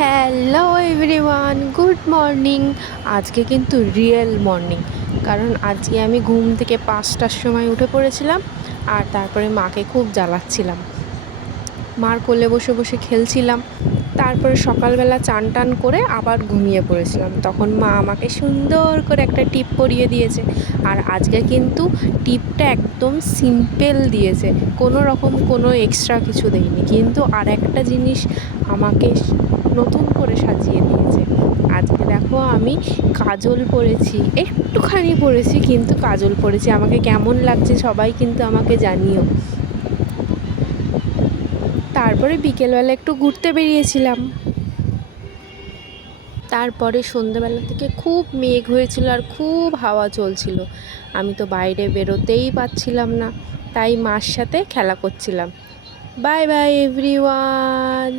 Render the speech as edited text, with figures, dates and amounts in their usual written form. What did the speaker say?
Hello everyone, good morning. আজকে কিন্তু real morning, কারণ আজকে আমি ঘুম থেকে 5টার সময় উঠে পড়েছিলাম। আর তারপরে মাকে খুব জ্বালাচ্ছিলাম, মার কোলে বসে বসে খেলছিলাম। তারপরে সকালবেলা চান টান করে আবার ঘুমিয়ে পড়েছিলাম। তখন মা আমাকে সুন্দর করে একটা টিপ পরিয়ে দিয়েছে। আর আজকে কিন্তু টিপটা একদম সিম্পল দিয়েছে, কোনো রকম কোনো এক্সট্রা কিছু দেয়নি। কিন্তু আর একটা জিনিস আমাকে নতুন করে সাজিয়ে দিয়েছে। আজকে দেখো আমি কাজল পরেছি, একটুখানি পরেছি কিন্তু কাজল পরেছি। আমাকে কেমন লাগছে সবাই কিন্তু আমাকে জানিও। তারপরে বিকেলবেলা একটু ঘুরতে বেরিয়েছিলাম। তারপরে সন্ধ্যেবেলা থেকে খুব মেঘ হয়েছিল আর খুব হাওয়া চলছিল। আমি তো বাইরে বেরোতেই পারছিলাম না, তাই মার সাথে খেলা করছিলাম। Bye bye everyone.